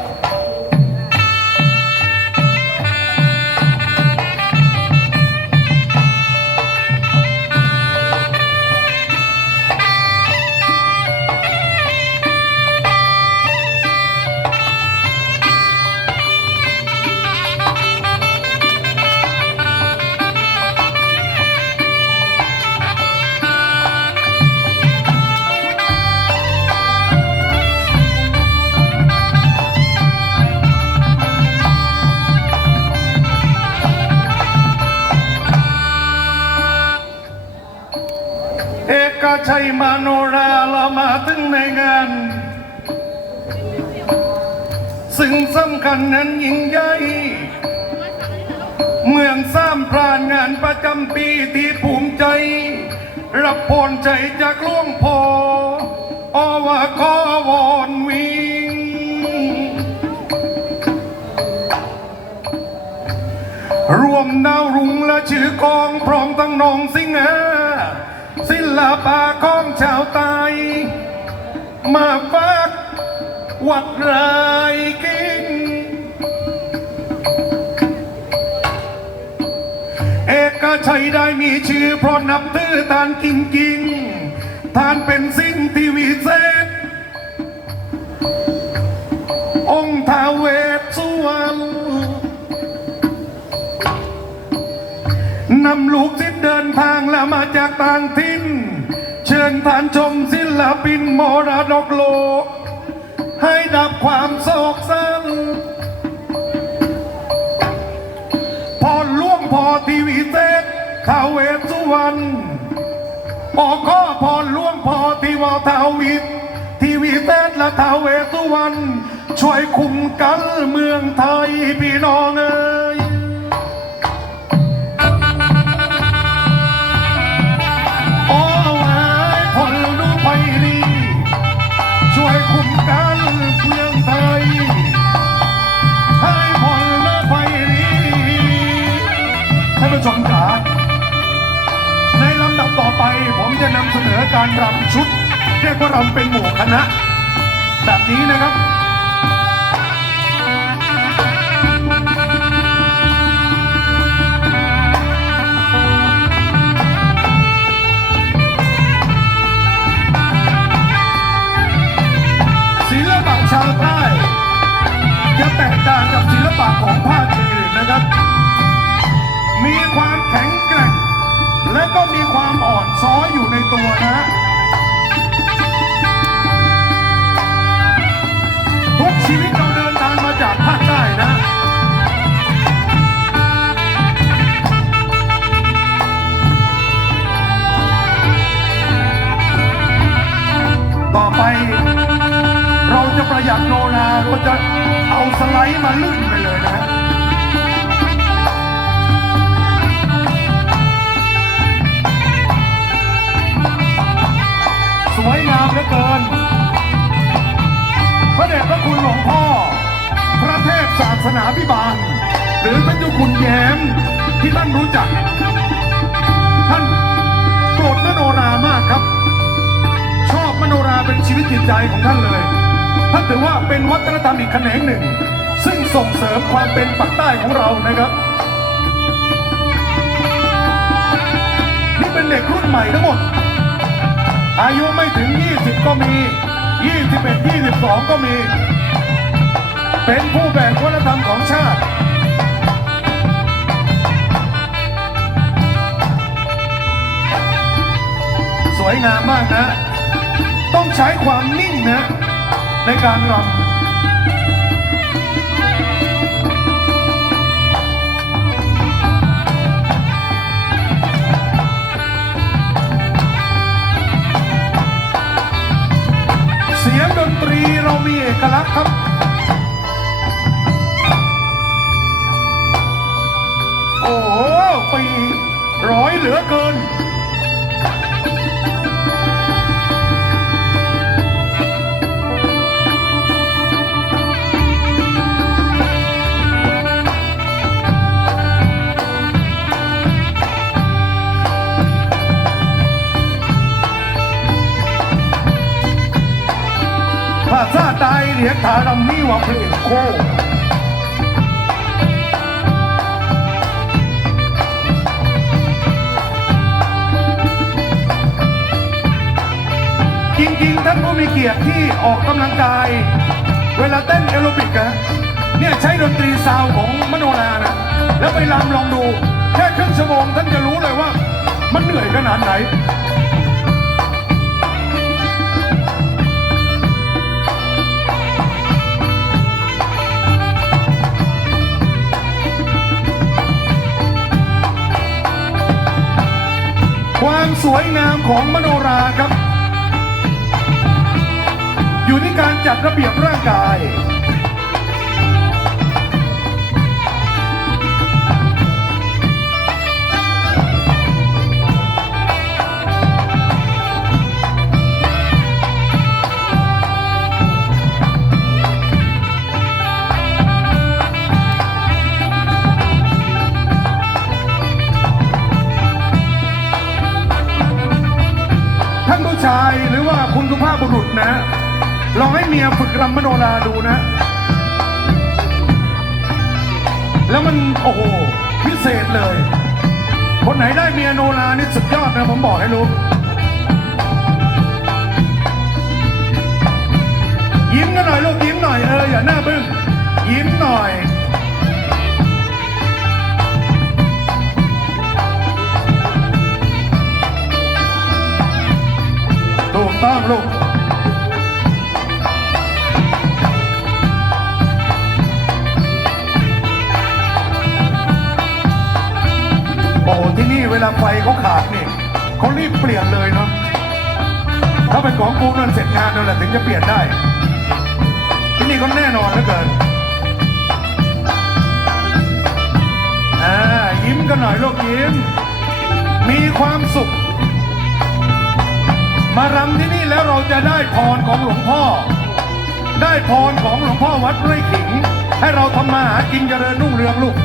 เชัยมโนราเรามาถึงในงานซึ่งสำคัญนั้นยิ่งใหญ่เมืองสร้ามพรานงานประจำปีที่ภูมิใจ รับพรใจจากหลวงพ่ออวาขอวอนวิงรวมดาวรุ่งและชื่อกองพร้อมตั้งนองสิงหา ศิลปะของชาวไตยมาฝากวัดไรกิน เอกชัยได้มีชื่อเพราะนับถือทานจริงทานเป็นสิ่งที่วิเศษ องค์ท้าเวสสุวรรณ นำลูกศิษย์เดินทางแล้วมาจากต่างถิ่น เชิญท่านชมศิลปินมรดกโลก ให้ดับความโศกเศร้าพรหล่วงพอทีวีเศษท้าวเวสสุวรรณออกข้อพรหล่วงพอทีวาท้าวิททีวีเศษและท้าวเวสสุวรรณช่วยคุมกันเมืองไทยพี่น้องเอ้ ชมขาในลำดับต่อไปผมจะนำเสนอการรำชุด เรียกว่ารำเป็นหมู่คณะ แบบนี้นะครับศิลปะชาวใต้จะแตกต่างกับศิลปะของภาคอื่นนะครับ มีความแข็งแกร่ง และก็มีความอ่อนซ้อยอยู่ในตัวนะ พิบาล หรือพระเจ้าคุณแย้มที่ท่านรู้จัก ท่านโปรดมโนรามากครับ ชอบมโนราเป็นชีวิตจิตใจของท่านเลย ท่านถือว่าเป็นวัฒนธรรมอีกแขนงหนึ่ง ซึ่งส่งเสริมความเป็นปักใต้ของเรานะครับ นี่เป็นเด็กรุ่นใหม่ทั้งหมด อายุไม่ถึง 20 ก็มี 21 22 ก็มี เป็นผู้แบกวัฒนธรรมของชาติ สวยงามมากนะ ต้องใช้ความนิ่งนะ ในการรำเสียงดนตรีเรามีเอกลักษณ์ครับ โอ้ปีร้อยเหลือเกิน ภาษาใต้เรียกฐานำนี้ว่าเพลงโค ริงท่านผู้มีเกียรติที่ออกกำลังกาย เวลาเต้นแอโรบิกอะเนี่ยใช้ดนตรีซาวของมโนรานะแล้วไปรำลองดู แค่ครึ่งชั่วโมงท่านจะรู้เลยว่า มันเหนื่อยขนาดไหนความสวยงามของมโนราครับ อยู่ที่การจัดระเบียบร่างกาย เมียฝึกรำมโนราดูนะ แล้วมันโอ้โหพิเศษเลย คนไหนได้เมียโนรานี่สุดยอดนะผมบอกให้รู้ ยิ้มกันหน่อยลูกยิ้มหน่อยเอออย่าหน้าบึ้งยิ้มหน่อยถูกต้องลูก โอ้โหที่นี่เวลาไฟเขาขาดนี่เขารีบเปลี่ยนเลยเนาะถ้าเป็นของกูนั่นเสร็จงานนั่นแหละถึงจะเปลี่ยนได้ ที่นี่เขาแน่นอนเหลือเกินอ่ายิ้มกันหน่อยลูกยิ้ม มีความสุข มารำที่นี่แล้วเราจะได้พรของหลวงพ่อ ได้พรของหลวงพ่อวัดไร่ขิง ให้เราทำมาหากินเจริญรุ่งเรืองลูก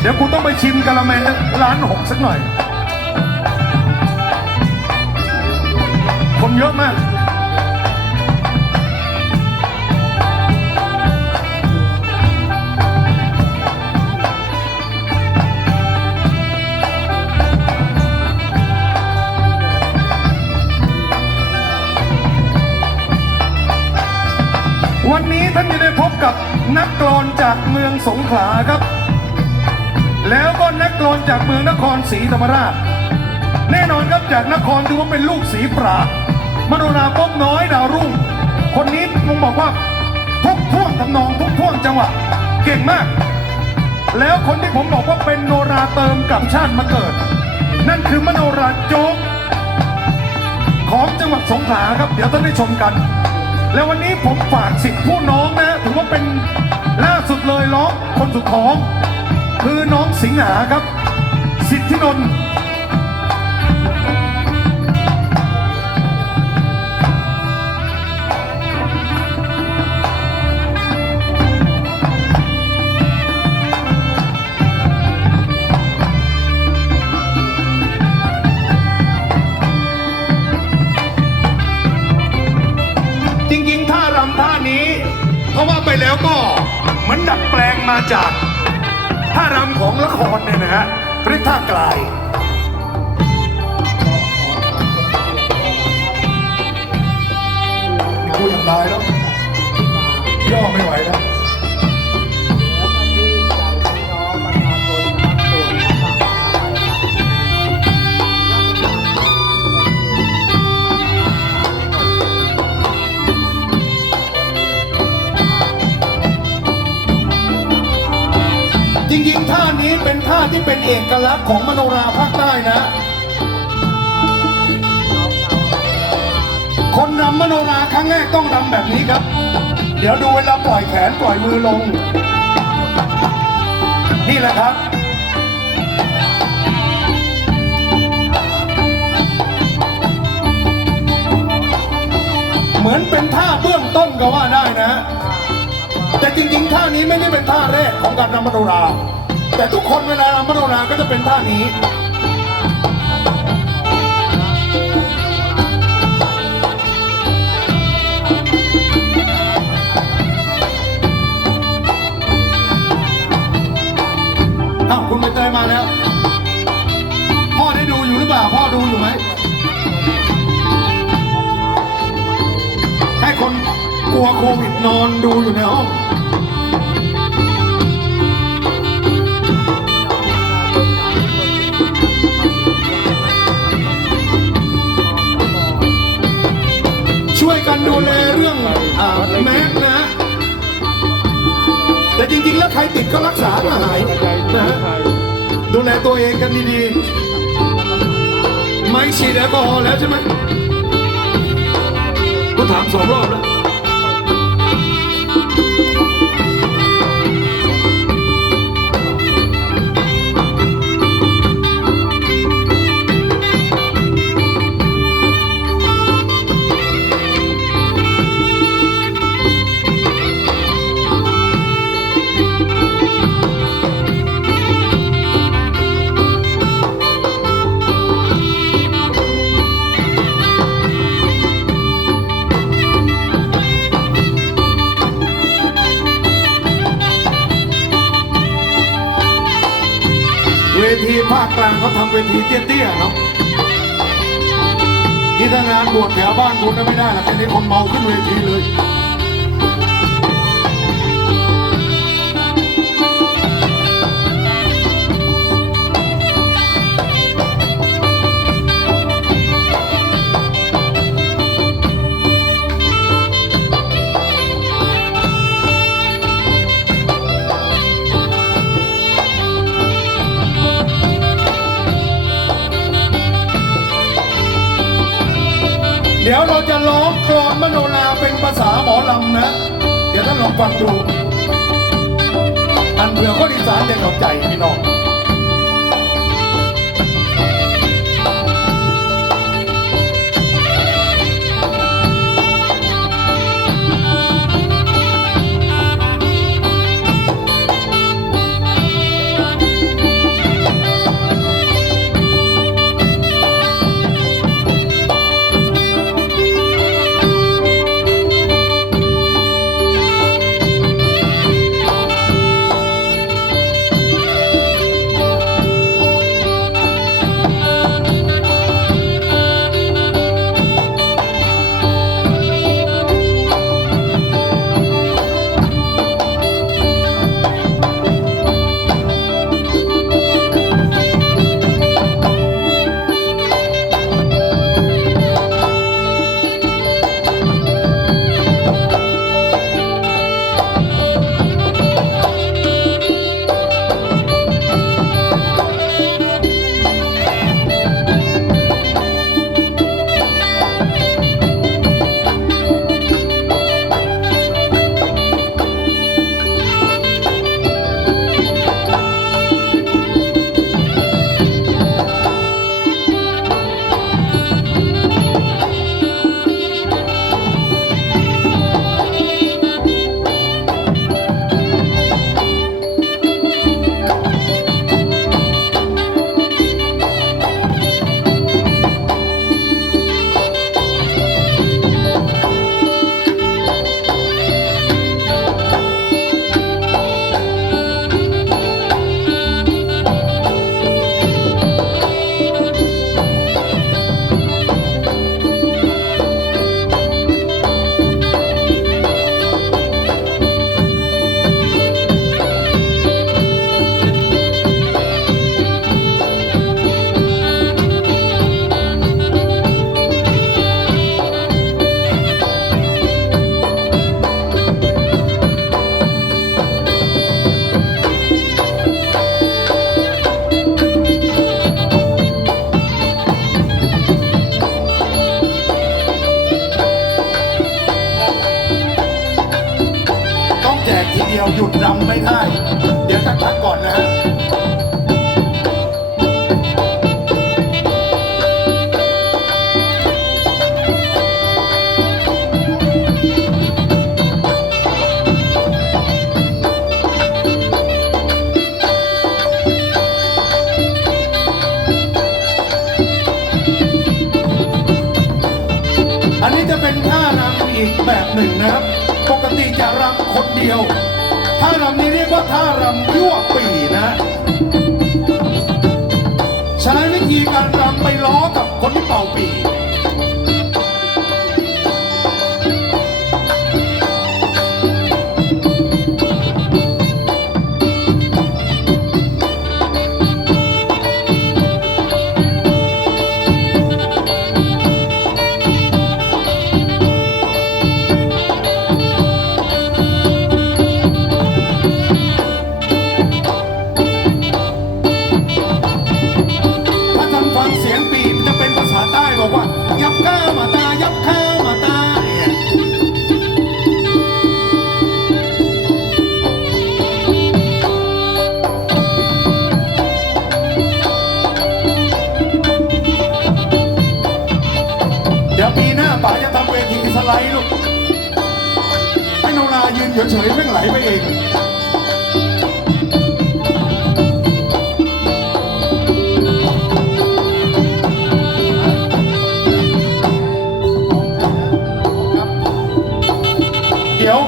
เดี๋ยวกูต้องไปชิมกะละแมร้านหกสักหน่อย คนเยอะมากวันนี้ท่านจะได้พบกับนักกลอนจากเมืองสงขลาครับ แล้วก็นักกลอนจากเมืองนครศรีธรรมราช แน่นอนครับจากนครถือว่าเป็นลูกศรีปราดมโนราป้อมน้อยดาวรุ่ง คนนี้ผมบอกว่าทุกท่วงทำนองทุกท่วงจังหวะเก่งมาก แล้วคนที่ผมบอกว่าเป็นโนราเติมกับชาติมาเกิด นั่นคือมโนราโจ๊กของจังหวัดสงขลาครับ เดี๋ยวท่านได้ชมกัน แล้ววันนี้ผมฝากสิทธิ์ผู้น้องนะ ถือว่าเป็นล่าสุดเลยร้องคนสุดท้อง คือน้องสิงหาครับ สิทธินนท์จริงๆ ท่ารำท่านี้ เพราะว่าไปแล้วก็เหมือนดัดแปลงมาจาก ท่ารำของละครเนี่ยนะฮะพริท่ากลายนี่กูยังตายแล้วย่อไม่ไหวแล้ว จริงๆ ท่านี้เป็นท่าที่เป็นเอกลักษณ์ของมโนราภาคใต้นะ คนรำมโนราครั้งแรกต้องรำแบบนี้ครับ เดี๋ยวดูเวลาปล่อยแขนปล่อยมือลง นี่แหละครับเหมือนเป็นท่าเบื้องต้นก็ว่าได้นะ แต่จริงๆท่านี้ไม่ได้เป็นท่าแรกของการรำมโนรา แต่ทุกคนเวลารำมโนราก็จะเป็นท่านี้อ้าวคุณไปเตยมาแล้ว พ่อได้ดูอยู่หรือเปล่า พ่อดูอยู่ไหม ให้คนกลัวโควิดนอนดูอยู่ในห้อง ดูแลเรื่องอแม็กนะแต่จริงๆ แล้วใครติดก็รักษาก็หายนะดูแลตัวเองกันดีๆ ไม่ฉีดแอลกอฮอล์แล้วใช่ไหมก็ถามสองรอบแล้ว กลางเขาทำเวทีเตี้ยๆเนาะนี่ถ้างานบวชแถวบ้านคุณก็ไม่ได้หรอกแค่นี้คนเมาขึ้นเวทีเลย ร้องกลอนมโนราเป็นภาษาหมอลำนะ เดี๋ยวท่านลองฟังดู อันเผื่อก็ดีสานได้เข้าใจพี่น้องารำนี้เรียกว่าท่ารำยั่วปีนะใช้วิธีการรำไปล้อกับคนที่เป่าปี ไลลูกให้โนายืนเฉยๆแม่งไหลไปเองเดี๋ยว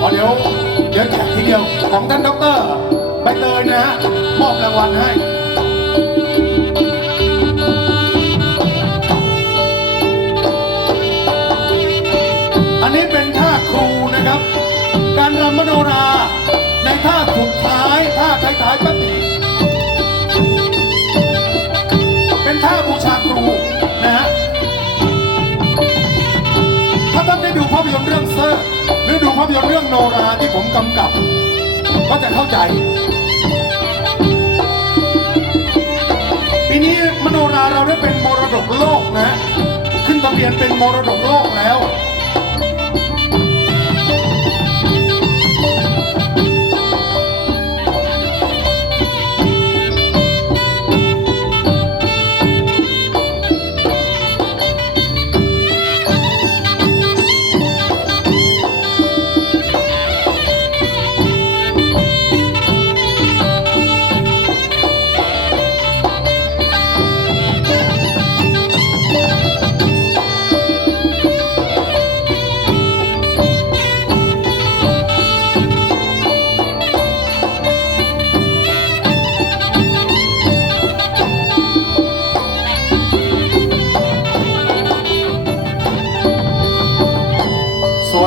อ๋อเดี๋ยวเดี๋ยวแจกทีเดียวของท่านด็อกเตอร์ใบเตยนะฮะมอบรางวัลให้ โนรา ในท่าสุดท้ายท่าท้ายๆปฏิเป็นท่าบูชาครูนะฮะถ้าท่านได้ดูภาพยนตร์เรื่องเซอร์หรือดูภาพยนตร์เรื่องโนราที่ผมกำกับ ก็จะเข้าใจ ปีนี้มโนราเราได้เป็นมรดกโลกนะ ขึ้นทะเบียนเป็นมรดกโลกแล้ว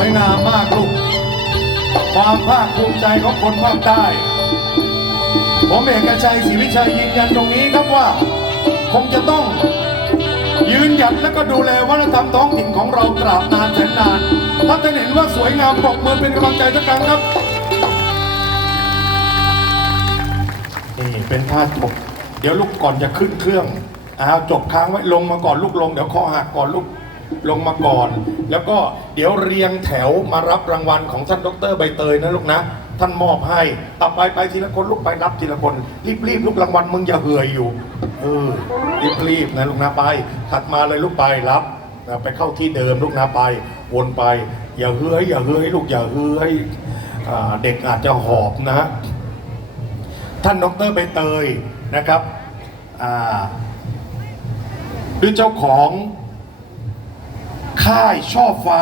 วยงามมากลูก ความภาคภูมิใจของคนภาคใต้ ผมเอกชัยศรีวิชัยยืนยันตรงนี้ครับว่า คงจะต้องยืนหยัดและก็ดูแลวัฒนธรรมท้องถิ่นของเราตราบนานแสนนาน ถ้าจะเห็นว่าสวยงามปรบมือเป็นกำลังใจสักครั้งครับนี่เป็นท่าจบเดี๋ยวลูกก่อนจะขึ้นเครื่องอ้าวจบค้างไว้ลงมาก่อนลูกลงเดี๋ยวคอหักก่อนลูก ลงมาก่อน แล้วก็เดี๋ยวเรียงแถวมารับรางวัลของท่านดรใบเตยนะลูกนะ ท่านมอบให้ต่อไปไปทีละคนลูกไปรับทีละคน รีบรีบๆลูกรางวัลมึงอย่าเหื่อยอยู่เออรีบรีบๆนะลูกนะไปถัดมาเลยลูกไปรับนะไปเข้าที่เดิมลูกนะไปวนไป อย่าเหื่อยอย่าเหื่อยลูกอย่าเหื่อยเด็กอาจจะหอบนะท่านดรใบเตยนะครับอ่าหรือเจ้าของ ค่ายช่อฟ้า